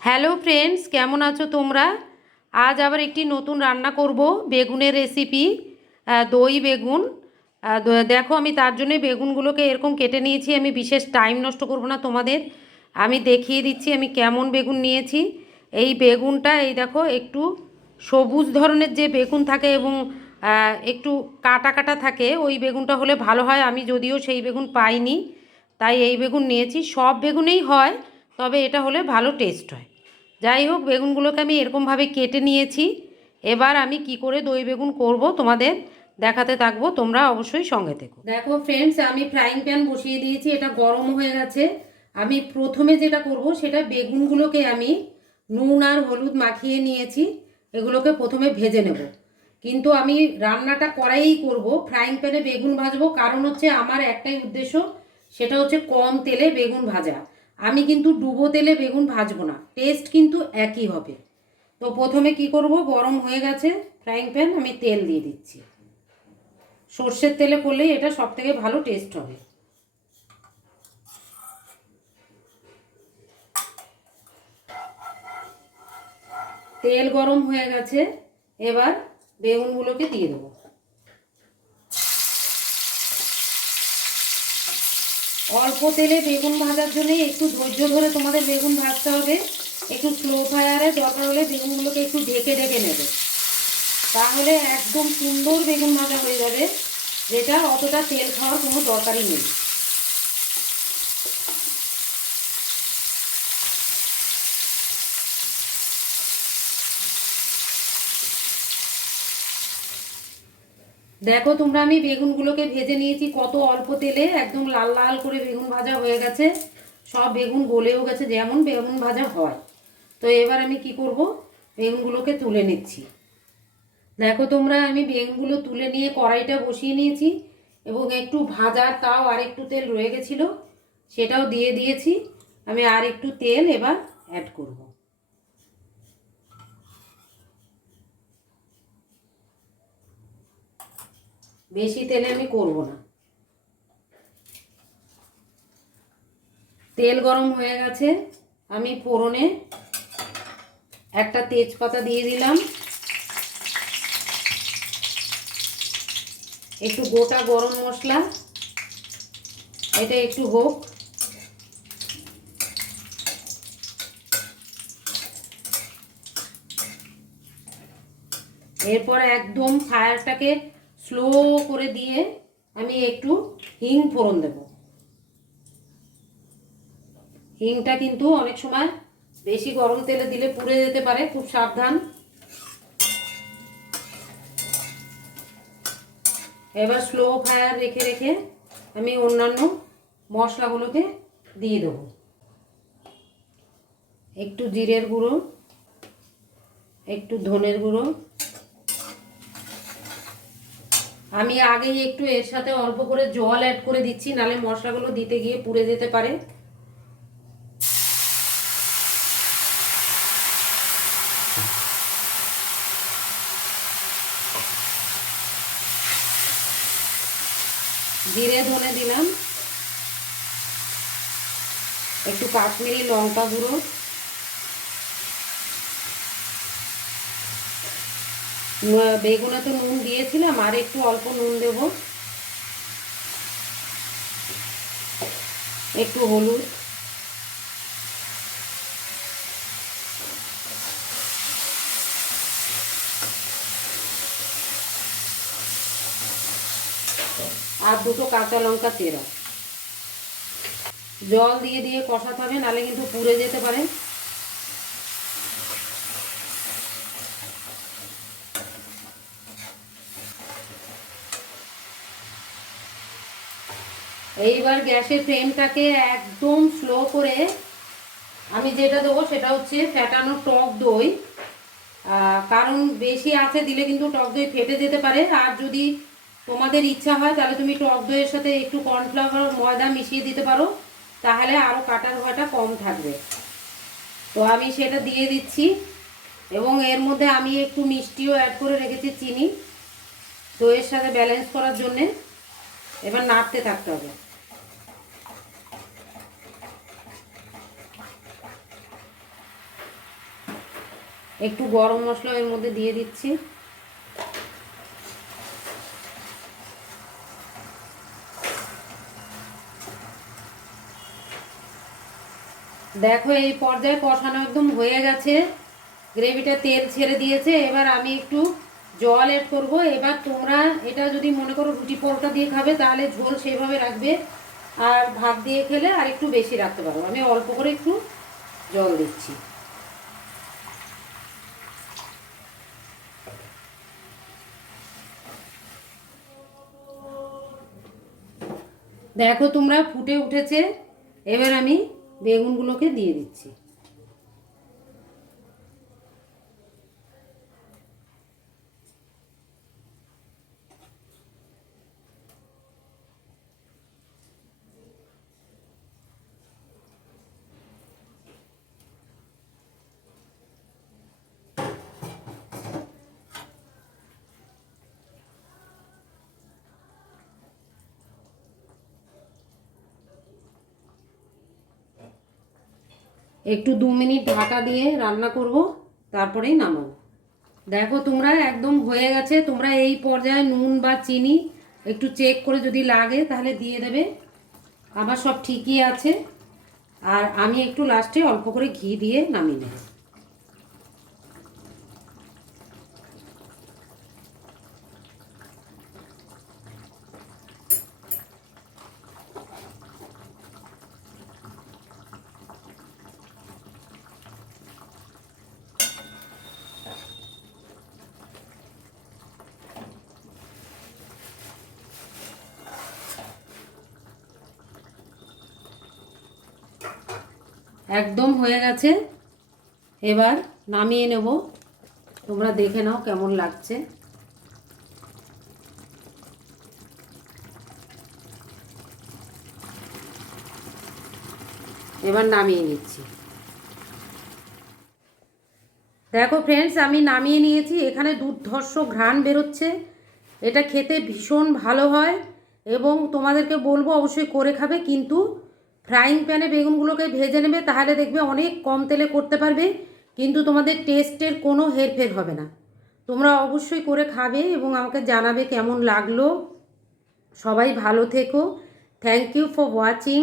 Hello friends, কেমন আছো তোমরা? আজ আবার একটি নতুন রান্না করব, বেগুনের রেসিপি। দই বেগুন। দেখো, আমি তার জন্য বেগুনগুলোকে এরকম কেটে নিয়েছি। আমি বিশেষ টাইম নষ্ট করব না তোমাদের, আমি দেখিয়ে দিচ্ছি আমি কেমন বেগুন নিয়েছি। এই বেগুনটা, এই দেখো, একটু সবুজ ধরনের যে বেগুন থাকে এবং একটু কাটা কাটা থাকে, ওই বেগুনটা হলে ভালো হয়। আমি যদিও সেই বেগুন পাইনি, তাই এই বেগুন নিয়েছি। সব বেগুনেই হয়, তবে এটা হলে ভালো টেস্ট হয়। যাই হোক, বেগুনগুলোকে আমি এরকমভাবে কেটে নিয়েছি। এবার আমি কি করে দই বেগুন করব তোমাদের দেখাতে থাকবো, তোমরা অবশ্যই সঙ্গে থেকো। দেখো ফ্রেন্ডস, আমি ফ্রাইং প্যান বসিয়ে দিয়েছি, এটা গরম হয়ে গেছে। আমি প্রথমে যেটা করব, সেটা বেগুনগুলোকে আমি নুন আর হলুদ মাখিয়ে নিয়েছি, এগুলোকে প্রথমে ভেজে নেব। কিন্তু আমি রান্নাটা কড়াইয়েই করব, ফ্রাইং প্যানে বেগুন ভাজবো। কারণ হচ্ছে আমার একটাই উদ্দেশ্য, সেটা হচ্ছে কম তেলে বেগুন ভাজা। আমি কিন্তু ডুবো তেলে বেগুন ভাজবো না, টেস্ট কিন্তু একই হবে। তো প্রথমে কি করব, গরম হয়ে গেছে ফ্রাইং প্যান, আমি তেল দিয়ে দিচ্ছি। সর্ষের তেলে করলেই এটা সব থেকে ভালো টেস্ট হবে। তেল গরম হয়ে গেছে, এবার বেগুনগুলোকে দিয়ে দেবো। অল্প তেলে বেগুন ভাজার জন্য একটু ধৈর্য ধরে তোমাদের বেগুন ভাজতে হবে। একটু স্লো ফায়ারে, দরকার হলে বেগুনগুলোকে একটু ঢেকে ঢেকে নেবে, তাহলে একদম সুন্দর বেগুন ভাজা হয়ে যাবে, যেটা অতটা তেল খাওয়ার কোনো দরকারই নেই। দেখো তোমরা, আমি বেগুনগুলোকে ভেজে নিয়েছি কত অল্প তেলে, একদম লাল লাল করে বেগুন ভাজা হয়ে গেছে। সব বেগুন গলেও গেছে, যেমন বেগুন ভাজা হয়। তো এবার আমি কি করব, বেগুনগুলোকে তুলে নিচ্ছি। দেখো তোমরা, আমি বেগুনগুলো তুলে নিয়ে কড়াইটা বসিয়ে নিয়েছি, এবং একটু ভাজার তাও আর একটু তেল রয়ে গেছিলো, সেটাও দিয়ে দিয়েছি। আমি আর একটু তেল এবার অ্যাড করব। বেশি তেলে আমি করব না। তেল গরম হয়ে গেছে, আমি ফোড়নে একটা তেজপাতা দিয়ে দিলাম, একটু গোটা গরম মশলা, এটা একটু হোক। এরপর একদম ফায়ারটাকে স্লো করে দিয়ে আমি একটু হিং ফোড়ন দেব। হিংটা কিন্তু অনেক সময় বেশি গরম তেলে দিলে পুড়ে যেতে পারে, খুব সাবধান। এবার স্লো ফায়ার রেখে রেখে আমি অন্যান্য মশলাগুলোকে দিয়ে দেবো। একটু জিরের গুঁড়ো, একটু ধনের গুঁড়ো। আমি আগেই একটু এর সাথে অল্প করে জল অ্যাড করে দিচ্ছি, নালে মশলাগুলো দিতে গিয়ে পুড়ে যেতে পারে। জিরে ধনে দিলাম, একটু কাশ্মীরি লঙ্কা গুঁড়ো, বেগুনে তো নুন দিয়েছিলাম, আর একটু অল্প নুন দেব, একটু হলুদ, আর দুটো কাঁচা লঙ্কা চেরা। জল দিয়ে দিয়ে কষাতে হবে, নাহলে কিন্তু পুড়ে যেতে পারে। এইবার গ্যাসের ফ্লেমটাকে একদম স্লো করে আমি যেটা দেবো সেটা হচ্ছে ফ্যাটানো টক দই। কারণ বেশি আঁচে দিলে কিন্তু টক দই ফেটে যেতে পারে। আর যদি তোমাদের ইচ্ছা হয় তাহলে তুমি টক দইয়ের সাথে একটু কর্নফ্লাওয়ার ময়দা মিশিয়ে দিতে পারো, তাহলে আরও কাটার ভয়টা কম থাকবে। তো আমি সেটা দিয়ে দিচ্ছি, এবং এর মধ্যে আমি একটু মিষ্টিও অ্যাড করে রেখেছি, চিনি, দইয়ের সাথে ব্যালেন্স করার জন্যে। এবার নাড়তে থাকতে হবে। একটু গরম মশলা এর মধ্যে দিয়ে দিচ্ছি। দেখো এই পর্যায়ে কষানো একদম হয়ে গেছে, গ্রেভিটা তেল ছেড়ে দিয়েছে। এবার আমি একটু জল এড করব। এবার তোমরা এটা যদি মনে করো রুটি পরোটা দিয়ে খাবে তাহলে ঝোল সেইভাবে রাখবে, আর ভাত দিয়ে খেলে আর একটু বেশি রাখতে পারো। আমি অল্প করে একটু জল দিচ্ছি। দেখো তোমরা ফুটে উঠেছে, এবার আমি বেগুনগুলোকে দিয়ে দিচ্ছি। একটু 2 মিনিট ঢাকা দিয়ে রান্না করব, তারপরেই নামাবো। দেখো তোমরা একদম হয়ে গেছে। তোমরা এই পর্যায়ে নুন বা চিনি একটু চেক করে যদি লাগে তাহলে দিয়ে দেবে। আমার সব ঠিকই আছে। আর আমি একটু লাস্টে অল্প করে ঘি দিয়ে নামিয়ে নেব। একদম হয়ে গেছে, এবার নামিয়ে নেব। তোমরা দেখে নাও কেমন লাগছে। এবার নামিয়ে নিচ্ছি। দেখো ফ্রেন্ডস, আমি নামিয়ে নিয়েছি। এখানে দুর্ধর্ষ ঘ্রাণ বেরোচ্ছে। এটা খেতে ভীষণ ভালো হয় এবং তোমাদেরকে বলবো অবশ্যই করে খাবে, কিন্তু ফ্রাইং প্যানে বেগুনগুলোকে ভেজে নেবে, তাহলে দেখবে অনেক কম তেলে করতে পারবে, কিন্তু তোমাদের টেস্টের কোনো হেরফের হবে না। তোমরা অবশ্যই করে খাবে এবং আমাকে জানাবে কেমন লাগলো। সবাই ভালো থেকো। Thank you for watching.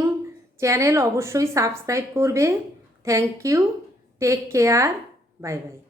Channel অবশ্যই সাবস্ক্রাইব করবে। Thank you. Take care. Bye by.